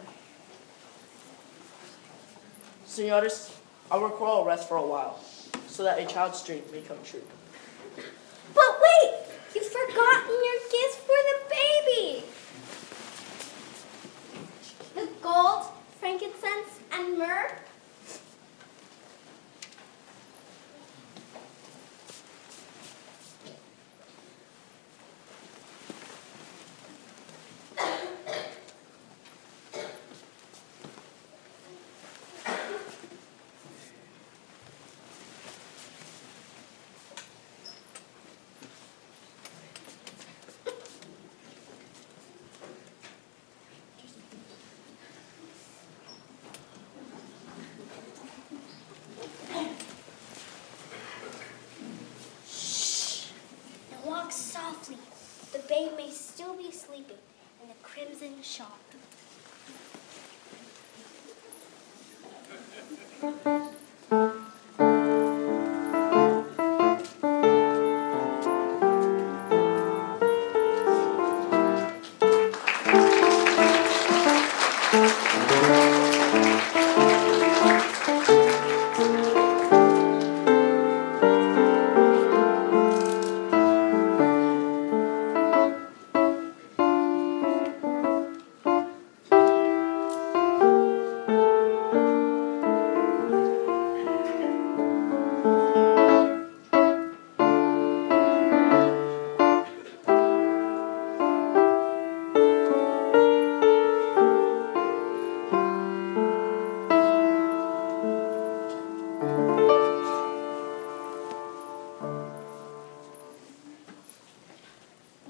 Senores, our quarrel rest for a while, so that a child's dream may come true. But wait! You've forgotten your gifts for the baby! The gold, frankincense, and myrrh. Walk softly. The babe may still be sleeping in the crimson shawl.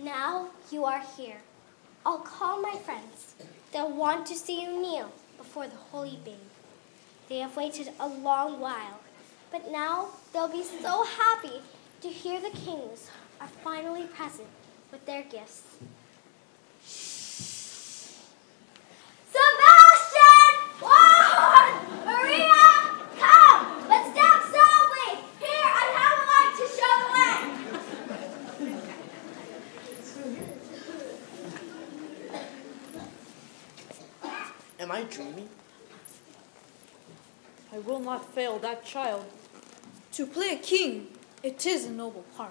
Now you are here. I'll call my friends. They'll want to see you kneel before the holy babe. They have waited a long while, but now they'll be so happy to hear the kings are finally present with their gifts. Sebastian! Juan! Maria! Come! Let's dance softly! Here, I have a light to show the way! Am I dreaming? I will not fail that child. To play a king, it is a noble part.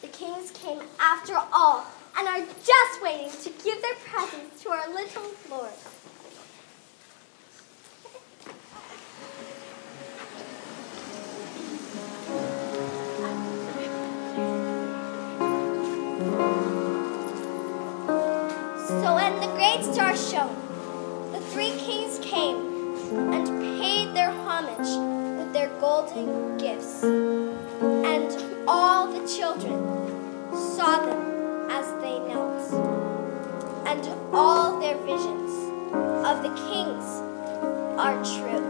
The kings came after all and are just waiting to give their presents to our little Lord. bright star shone. The three kings came and paid their homage with their golden gifts. And all the children saw them as they knelt. And all their visions of the kings are true.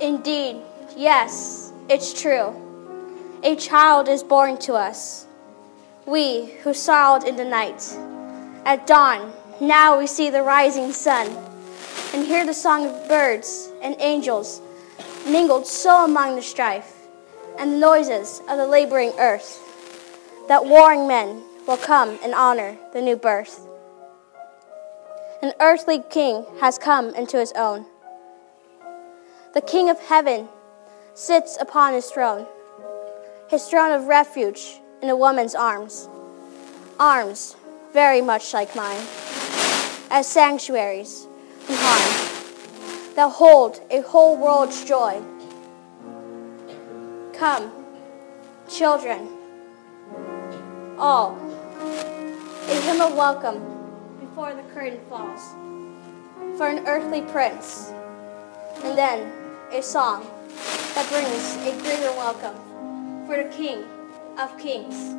Indeed, yes, it's true. A child is born to us. We who sorrowed in the night. At dawn, now we see the rising sun, and hear the song of birds and angels mingled so among the strife, and the noises of the laboring earth, that warring men will come and honor the new birth. An earthly king has come into his own. The King of heaven sits upon his throne of refuge in a woman's arms, arms very much like mine, as sanctuaries from harm, that hold a whole world's joy. Come, children, all, a hymn of welcome before the curtain falls, for an earthly prince, and then a song that brings a greater welcome for the King of Kings.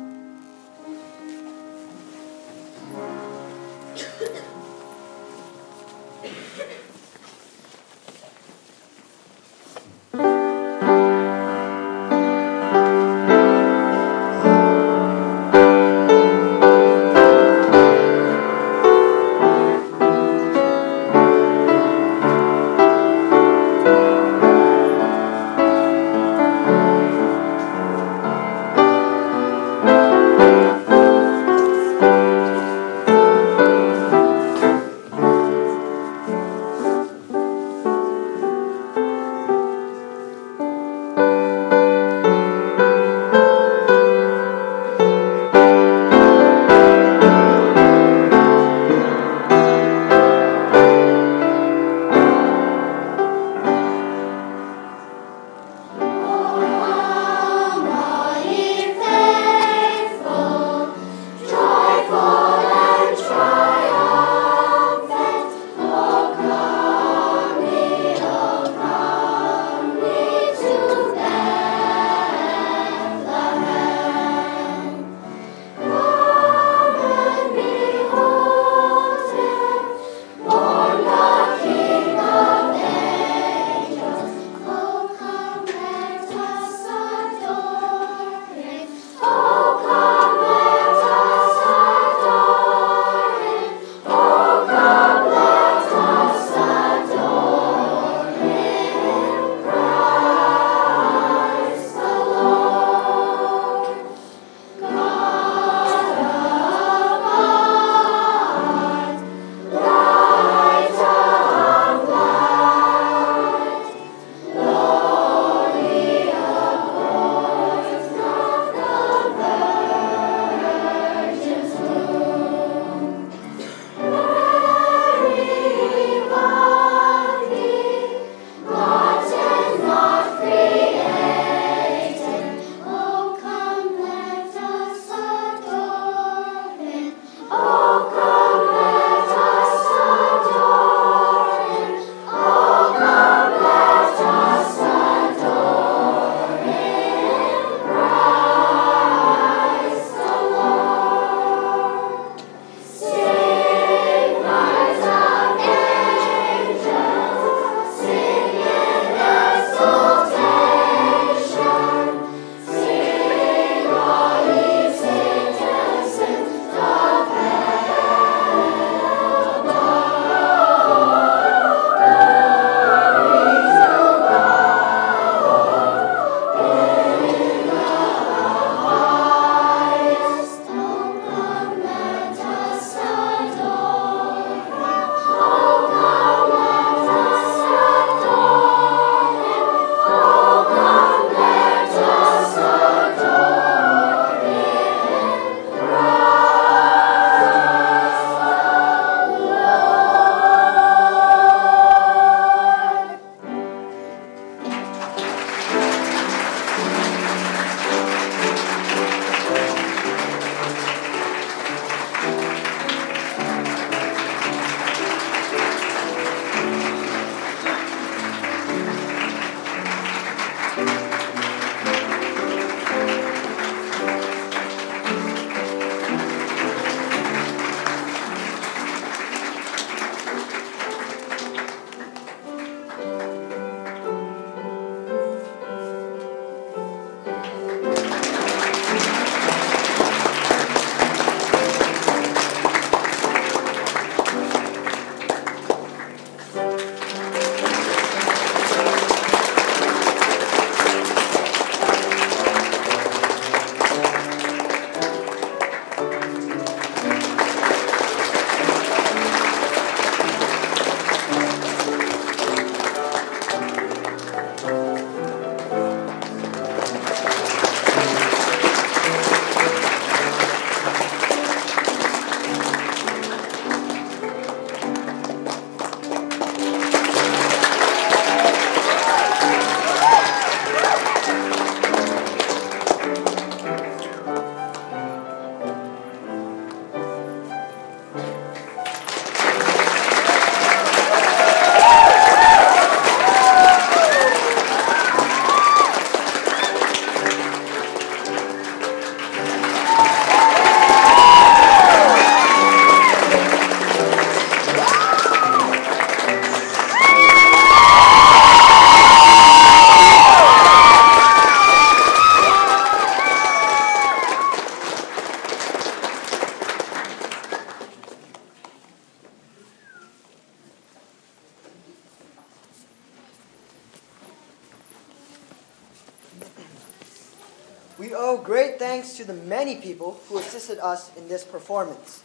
We owe great thanks to the many people who assisted us in this performance.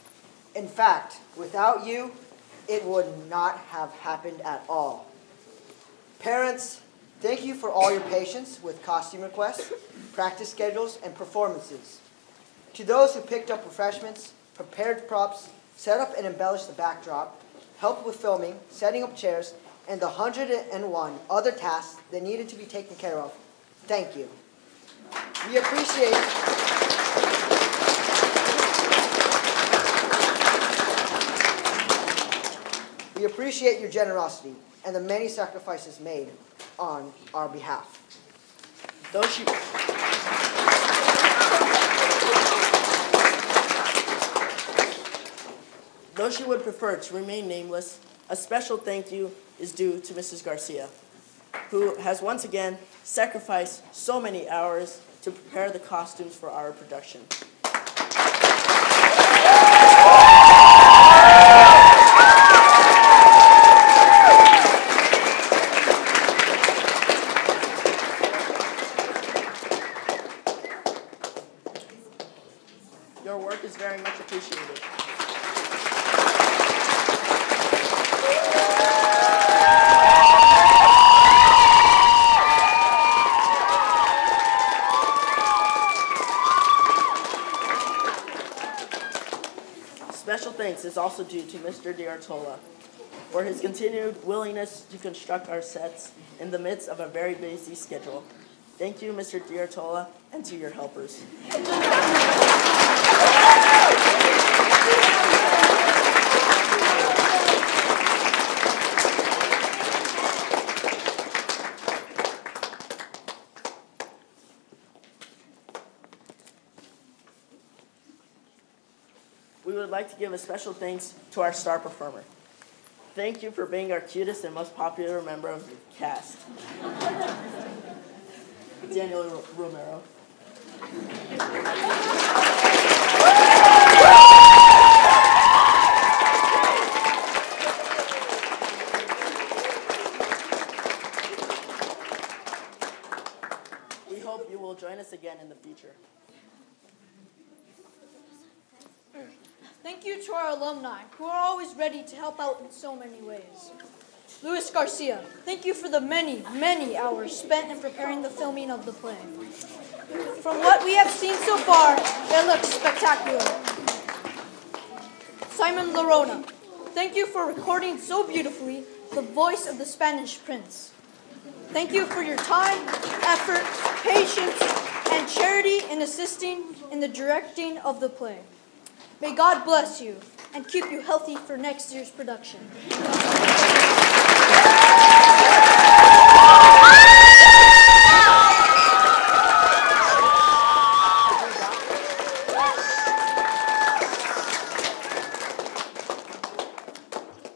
In fact, without you, it would not have happened at all. Parents, thank you for all your patience with costume requests, practice schedules, and performances. To those who picked up refreshments, prepared props, set up and embellished the backdrop, helped with filming, setting up chairs, and the 101 other tasks that needed to be taken care of, thank you. We appreciate your generosity and the many sacrifices made on our behalf. Though she would prefer to remain nameless, a special thank you is due to Mrs. Garcia, who has once again sacrificed so many hours to prepare the costumes for our production. Your work is very much appreciated. Special thanks is also due to Mr. D'Artola for his continued willingness to construct our sets in the midst of a very busy schedule. Thank you, Mr. D'Artola, and to your helpers. We would like to give a special thanks to our star performer. Thank you for being our cutest and most popular member of the cast, Daniel Romero. We hope you will join us again in the future. Thank you to our alumni, who are always ready to help out in so many ways. Luis Garcia, thank you for the many, many hours spent in preparing the filming of the play. From what we have seen so far, it looks spectacular. Simon Lorona, thank you for recording so beautifully the voice of the Spanish prince. Thank you for your time, effort, patience, and charity in assisting in the directing of the play. May God bless you and keep you healthy for next year's production.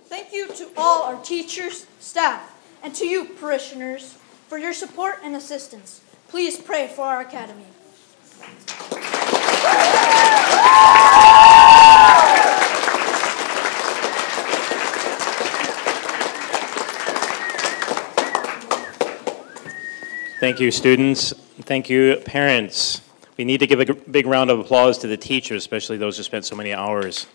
Thank you to all our teachers, staff, and to you, parishioners, for your support and assistance. Please pray for our academy. Thank you, students. Thank you, parents. We need to give a big round of applause to the teachers, especially those who spent so many hours.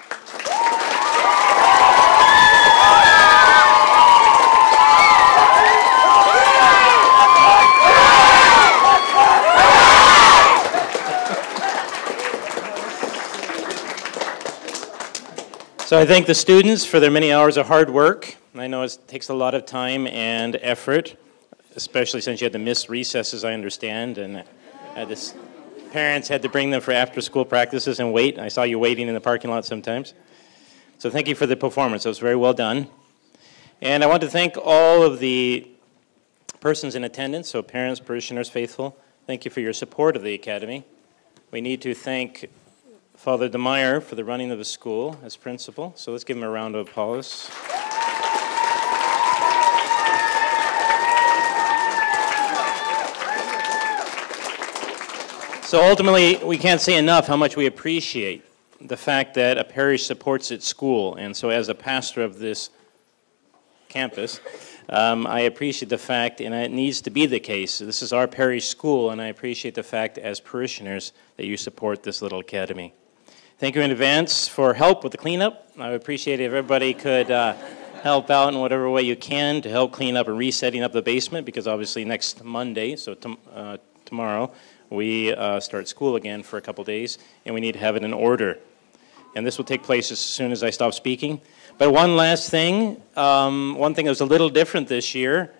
So I thank the students for their many hours of hard work. I know it takes a lot of time and effort, especially since you had to miss recesses, I understand, and parents had to bring them for after-school practices and wait. I saw you waiting in the parking lot sometimes. So thank you for the performance. It was very well done. And I want to thank all of the persons in attendance, so parents, parishioners, faithful. Thank you for your support of the Academy. We need to thank Father DeMeyer for the running of the school as principal. So let's give him a round of applause. So ultimately, we can't say enough how much we appreciate the fact that a parish supports its school. And so as a pastor of this campus. I appreciate the fact, and it needs to be the case, this is our parish school, and I appreciate the fact as parishioners that you support this little academy. Thank you in advance for help with the cleanup. I would appreciate it if everybody could help out in whatever way you can to help clean up and resetting up the basement, because obviously next Monday, so tomorrow, we start school again for a couple days, and we need to have it in order. And this will take place as soon as I stop speaking. But one last thing, one thing that was a little different this year,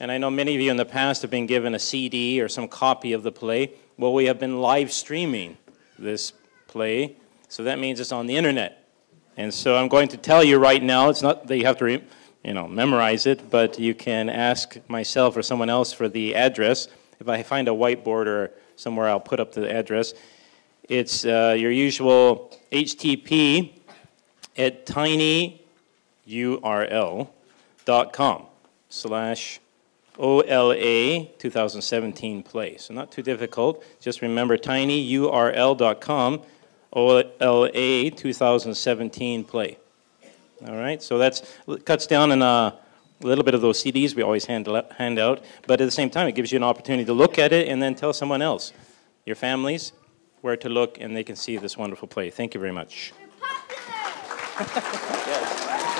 and I know many of you in the past have been given a CD or some copy of the play. Well, we have been live streaming this play, so that means it's on the internet. And so I'm going to tell you right now, it's not that you have to memorize it, but you can ask myself or someone else for the address. If I find a whiteboard or somewhere, I'll put up the address. It's your usual HTTP at tinyurl.com/OLA 2017 play. So not too difficult. Just remember tinyurl.com OLA 2017 play. All right, so that cuts down on a little bit of those CDs we always hand out, but at the same time, it gives you an opportunity to look at it and then tell someone else, your families, where to look, and they can see this wonderful play. Thank you very much. You're popular! Yes.